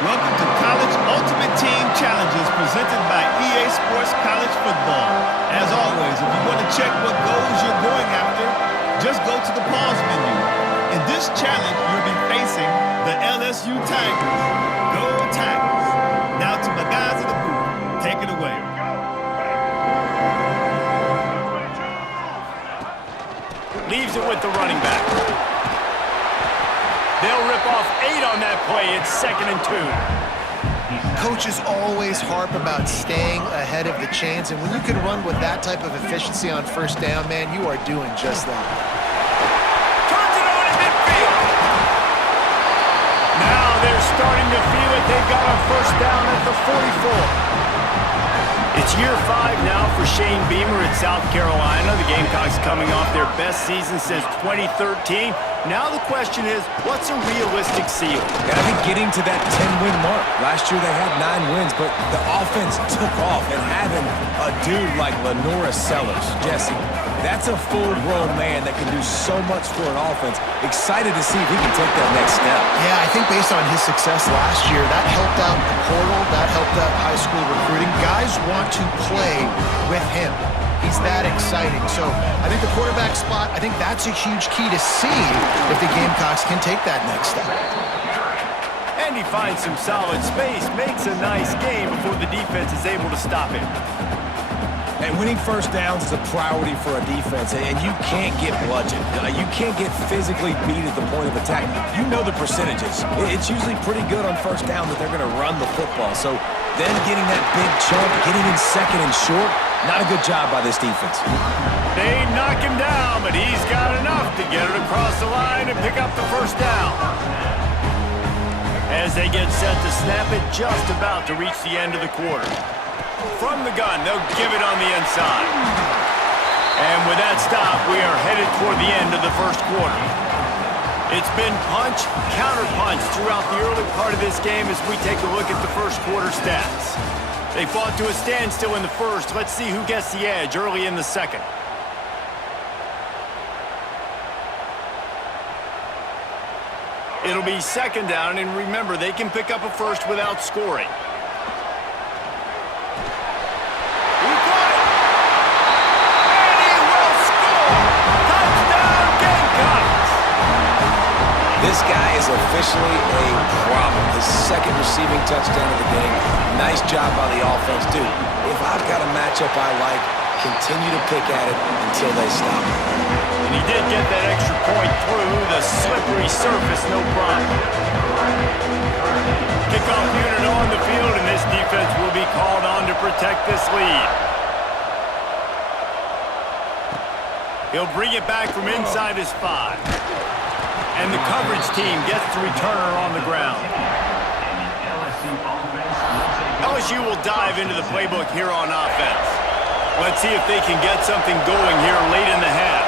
Welcome to College Ultimate Team Challenges presented by EA Sports College Football. As always, if you want to check what goals you're going after, just go to the pause menu. In this challenge, you'll be facing the LSU Tigers. Go Tigers! Now to my guys in the booth. Take it away. Leaves it with the running back. They'll rip off 8 on that play. It's 2nd and 2. Coaches always harp about staying ahead of the chains, and when you can run with that type of efficiency on first down, man, you are doing just that. Turns it on in midfield. Now they're starting to feel it. They've got a first down at the 44. It's year 5 now for Shane Beamer at South Carolina. The Gamecocks coming off their best season since 2013. Now the question is, what's a realistic ceiling? Yeah, I think getting to that 10-win mark. Last year they had 9 wins, but the offense took off, and having a dude like Lenora Sellers, Jesse, that's a full-grown man that can do so much for an offense. Excited to see if he can take that next step. Yeah, I think based on his success last year, that helped out the portal, that helped out high school recruiting. Guys want to play with him. He's that exciting. So I think the quarterback spot, I think that's a huge key to see if the Gamecocks can take that next step. And he finds some solid space, makes a nice game before the defense is able to stop him. And winning first downs is a priority for a defense, and you can't get bludgeoned. You can't get physically beat at the point of attack. You know the percentages. It's usually pretty good on first down that they're going to run the football. So then getting that big chunk, getting in 2nd and short, not a good job by this defense. They knock him down, but he's got enough to get it across the line and pick up the first down. As they get set to snap it, just about to reach the end of the quarter. From the gun, they'll give it on the inside. And with that stop, we are headed toward the end of the first quarter. It's been punch, counter-punch throughout the early part of this game as we take a look at the first quarter stats. They fought to a standstill in the first. Let's see who gets the edge early in the second. It'll be 2nd down, and remember, they can pick up a first without scoring. This guy is officially a problem. His 2nd receiving touchdown of the game. Nice job by the offense. Dude, if I've got a matchup I like, continue to pick at it until they stop it. And he did get that extra point through the slippery surface, no problem. Kickoff unit on the field, and this defense will be called on to protect this lead. He'll bring it back from inside his 5. And the coverage team gets the returner on the ground. LSU will dive into the playbook here on offense. Let's see if they can get something going here late in the half.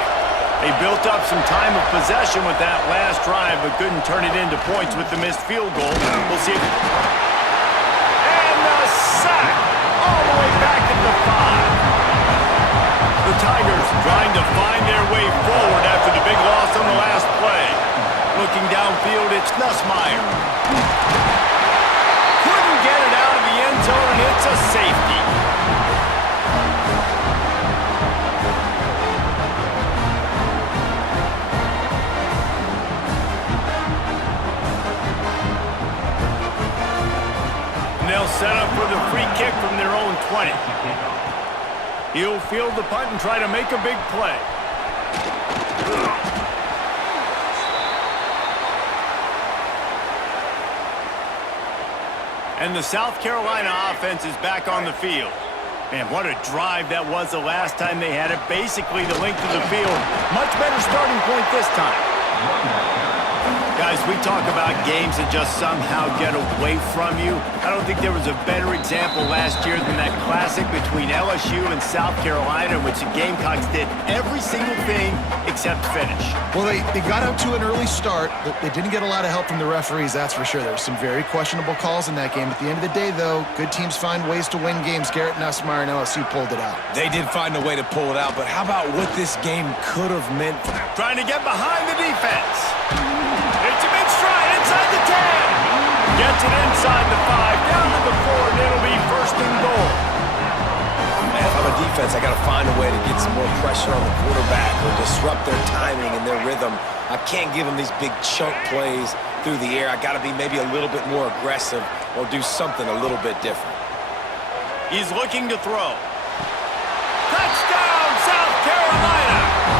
They built up some time of possession with that last drive, but couldn't turn it into points with the missed field goal. We'll see if... And the sack! All the way back at the 5. The Tigers trying to find their way forward after the big loss on the last play. Looking downfield, it's Nussmeier. Couldn't get it out of the end zone, and it's a safety. And they'll set up for the free kick from their own 20. He'll field the punt and try to make a big play. And the South Carolina offense is back on the field. Man, what a drive that was the last time they had it. Basically the length of the field. Much better starting point this time. Guys, we talk about games that just somehow get away from you. I don't think there was a better example last year than that classic between LSU and South Carolina, in which the Gamecocks did every single thing except finish. Well, they got out to an early start, but they didn't get a lot of help from the referees, that's for sure. There were some very questionable calls in that game. At the end of the day, though, good teams find ways to win games. Garrett Nussmeier and LSU pulled it out. They did find a way to pull it out, but how about what this game could have meant? Trying to get behind the defense. It's a big stride inside the 10. Gets it inside the 5, down to the 4, and it'll be first and goal. Man, if I'm a defense, I got to find a way to get some more pressure on the quarterback or disrupt their timing and their rhythm. I can't give them these big chunk plays through the air. I got to be maybe a little bit more aggressive or do something a little bit different. He's looking to throw. Touchdown, South Carolina!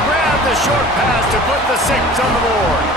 Grab the short pass to put the 6 on the board.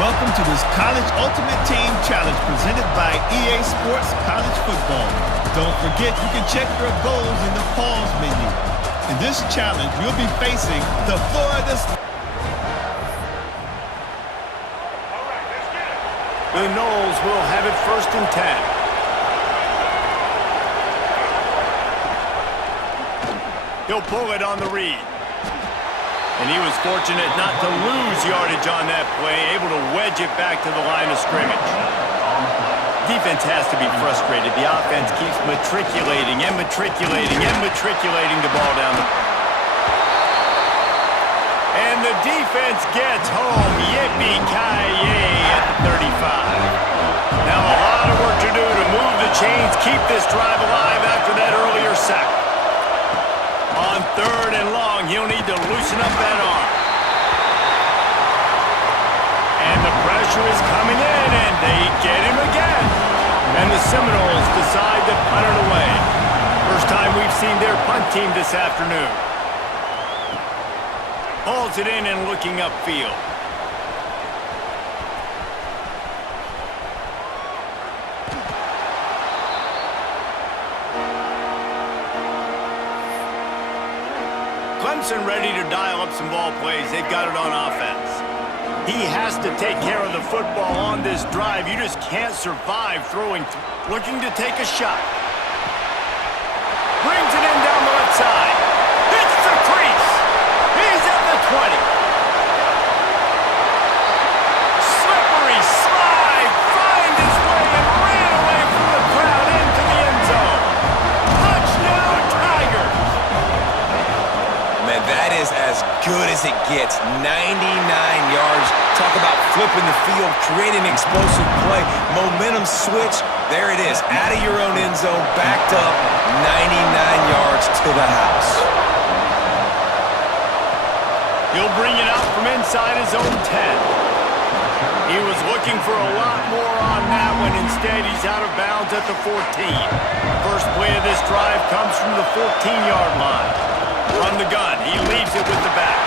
Welcome to this College Ultimate Team Challenge presented by EA Sports College Football. Don't forget you can check your goals in the pause menu. In this challenge, you'll be facing the Florida State. The Noles will have it first and 10. He'll pull it on the read. And he was fortunate not to lose yardage on that play, able to wedge it back to the line of scrimmage. Defense has to be frustrated. The offense keeps matriculating and matriculating and matriculating the ball down the... And the defense gets home. Yippee-ki-yay at the 35. Now a lot of work to do to move the chains, keep this drive alive after that earlier sack. On 3rd and long, he'll need to loosen up that arm. And the pressure is coming in, and they get him again. And the Seminoles decide to punt it away. First time we've seen their punt team this afternoon. Hauls it in and looking upfield. Clemson ready to dial up some ball plays. They've got it on offense. He has to take care of the football on this drive. You just can't survive throwing. Looking to take a shot. Brings it in down the left side. Hits the crease. He's at the 20. Slippery slide. Find his way and ran away from the crowd into the end zone. Touchdown, Tigers. Man, that is as good as it gets. 99 yards. Talk about flipping the field, creating an explosive play. Momentum switch. There it is. Out of your own end zone, backed up. 99 yards to the house. He'll bring it out from inside his own 10. He was looking for a lot more on that one. Instead, he's out of bounds at the 14. First play of this drive comes from the 14-yard line. From the gun, he leaves it with the back.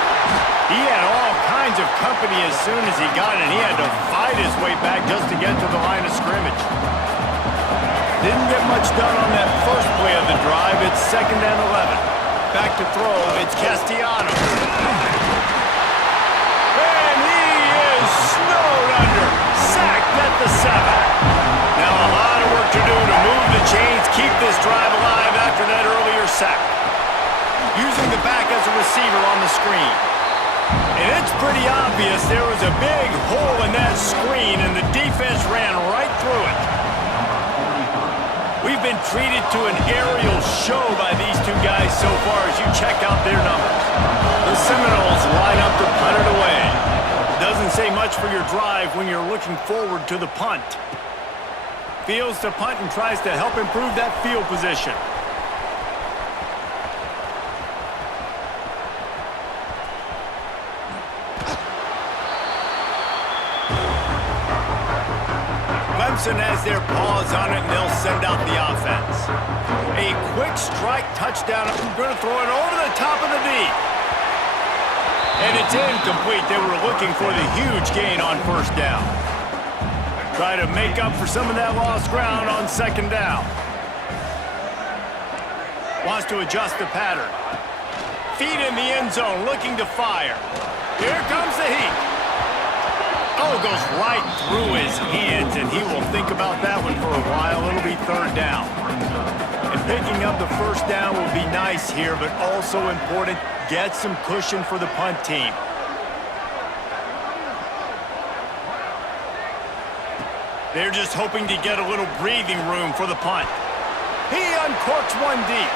He had all kinds of company as soon as he got it. He had to fight his way back just to get to the line of scrimmage. Didn't get much done on that first play of the drive. It's 2nd and 11. Back to throw, it's Castellanos. And he is snowed under. Sacked at the 7. Now a lot of work to do to move the chains, keep this drive alive after that earlier sack. Using the back as a receiver on the screen. And it's pretty obvious there was a big hole in that screen, and the defense ran right through it. We've been treated to an aerial show by these two guys so far as you check out their numbers. The Seminoles line up to punt it away. Doesn't say much for your drive when you're looking forward to the punt. Fields to punt and tries to help improve that field position. Clemson has their paws on it, and they'll send out the offense. A quick strike touchdown. I'm going to throw it over the top of the D. And it's incomplete. They were looking for the huge gain on first down. Try to make up for some of that lost ground on 2nd down. Wants to adjust the pattern. Feet in the end zone, looking to fire. Here comes the heat. Oh, goes right through his hands, and he will think about that one for a while. It'll be third down. And picking up the first down will be nice here, but also important, get some cushion for the punt team. They're just hoping to get a little breathing room for the punt. He uncorks one deep.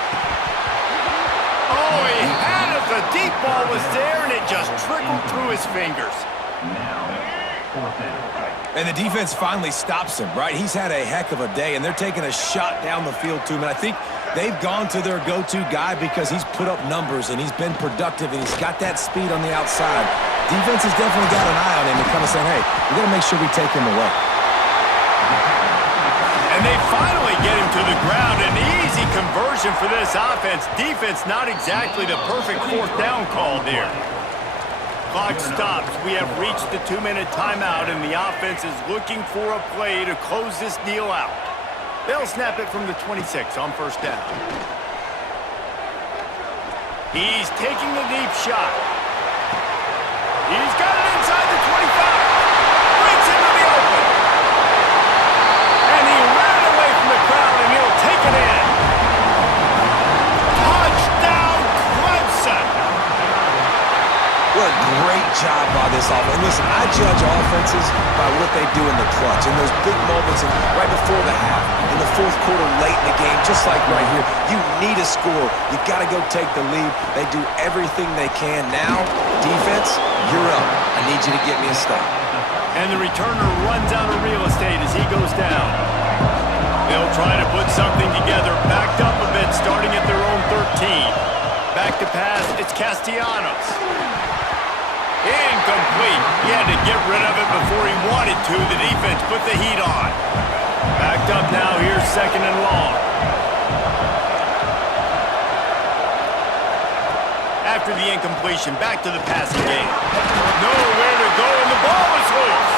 Oh, he had it. The deep ball was there, and it just trickled through his fingers. And the defense finally stops him, right? He's had a heck of a day, and they're taking a shot down the field to him. And I think they've gone to their go-to guy because he's put up numbers, and he's been productive, and he's got that speed on the outside. Defense has definitely got an eye on him and kind of saying, hey, we got to make sure we take him away. And they finally get him to the ground. An easy conversion for this offense. Defense not exactly the perfect fourth down call there. Clock stops. We have reached the 2-minute timeout, and the offense is looking for a play to close this deal out. They'll snap it from the 26 on first down. He's taking the deep shot. He's got it inside the 25. Brings into the open. And he ran away from the crowd, and he'll take it in. Touchdown, Clemson. What a great job by this offense. And listen, I judge offenses by what they do in the clutch, in those big moments right before the half, in the fourth quarter, late in the game, just like right here. You need a score. You got to go take the lead. They do everything they can. Now, defense, you're up. I need you to get me a stop. And the returner runs out of real estate as he goes down. They'll try to put something together, backed up a bit, starting at their own 13. Back to pass, it's Castellanos. Incomplete. He had to get rid of it before he wanted to. The defense put the heat on. Backed up now. Here's second and long. After the incompletion, back to the passing game. Nowhere to go, and the ball was loose.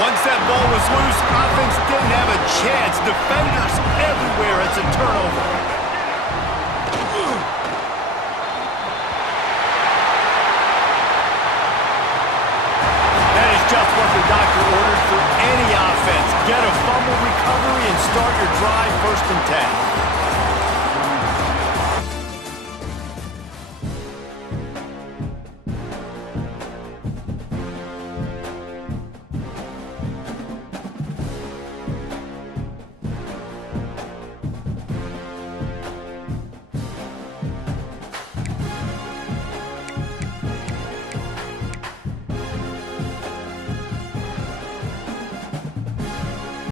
Once that ball was loose, offense didn't have a chance. Defenders everywhere. It's a turnover.